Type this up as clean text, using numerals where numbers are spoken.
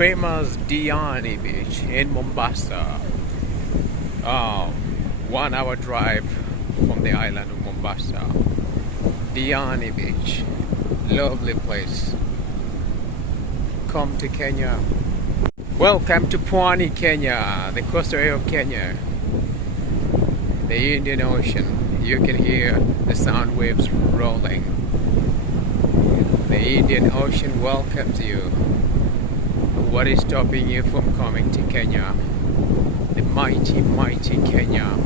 famous Diani Beach in Mombasa. 1 hour drive from the island of Mombasa. Diani Beach, lovely place. Come to Kenya. Welcome to Pwani, Kenya, the coastal area of Kenya, the Indian Ocean. You can hear the sound waves rolling. The Indian Ocean welcomes you. What is stopping you from coming to Kenya? The mighty, mighty Kenya.